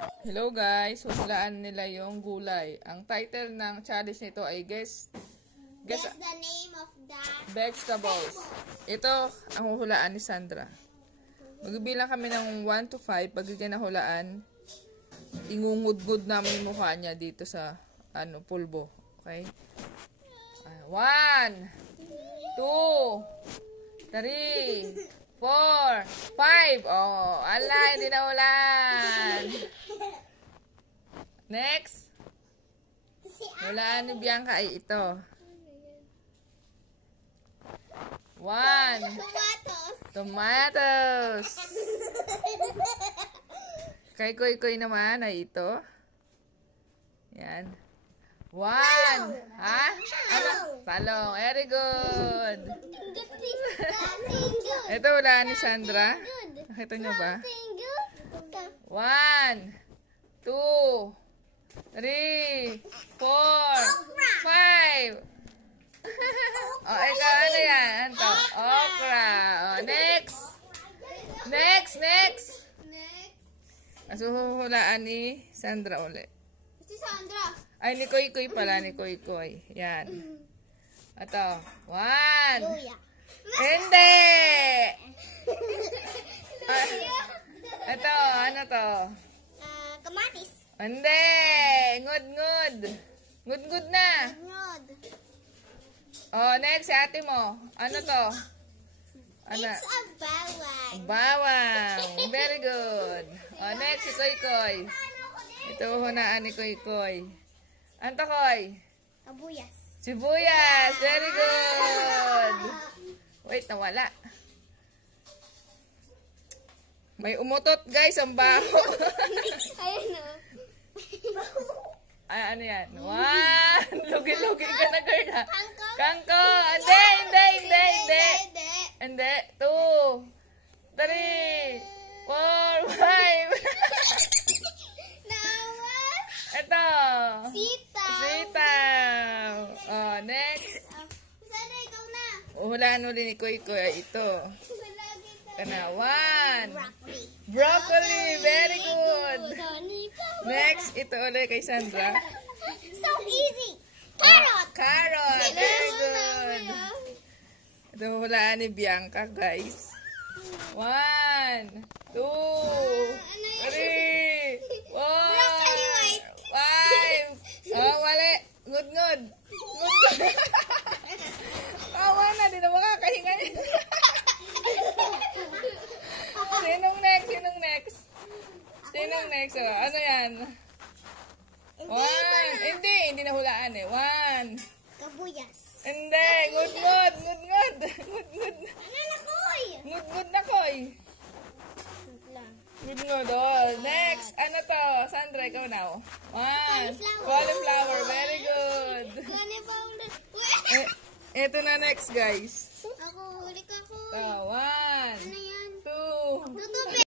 Hello guys, hulaan nila yung gulay. Ang title ng challenge nito ay Guess Guess the name of the Vegetables. Ito ang huhulaan ni Sandra. Magbibilang kami ng 1 to 5. Pag hindi nahulaan, ingungud-gud namin yung mukha niya dito sa pulbo. Okay? 1, 2, 3, 4, 5. Oh, ala, hindi nahulaan. Next. Hulaan ni Bianca ay ito. 1. Tomatoes. Kay Koy naman ay ito. Yan. 1. Ha? Ano? Talong. Very good. Ito hulaan ni Sandra. Nakita nyo ba? 1, 2, 3, 4, 5. Oh, ikaw, ano yan? Ano to? Okra. Oh, next. Asuhulaan ni Sandra ulit. Si Sandra. Ay, ni Koy pala, ni Koy. Yan. Ito. 1. Luya. Hindi! Ito, ano to? Kamatis. Hindi! Ngud. Ngud na. Rod. Oh, next, si ate mo. Ano to? Ano? It's a bawang. Bawang. Very good. Oh, next, si Koy. Ito, hunaan ni Koy. Ano to, Koy? Kabuyas. Sibuyas. Very good. Wait, nawala. May umutot, guys, ang baho. Ayun o. Ay, ano yan? 1. Lugi-lugi ka na, girl, ha? Kangkong? Kangkong. Hindi. 2, 3, 4, 5. Nawas. Ito. Sitaw. Sitaw. Oh, next. Sana ikaw na. Uhulaan uli ni Koy. Ito. Malagi ka. Kana. 1. Broccoli. Broccoli. Very good. Danica. Next. Ito ulit kay Sandra. So easy. Carrot. Carrot. Very good. Ito hulaan ni Bianca, guys. 1, 2, 3, 4, 5. Oh, wali. Ngud. Tawa na, di na makakahinga niya. Sinong next? Oh, ano yan? 1. Hindi nahulaan eh. 1. Kabuyas. Hindi. Ngud. Ano na, Koy? Ngud na, Koy. Ngud. Oh, next. Ano to? Sandra, ikaw na. 1. Cauliflower. Very good. Ito na next, guys. Ako, huli ka, Koy. So, 1, Ano yan? 2,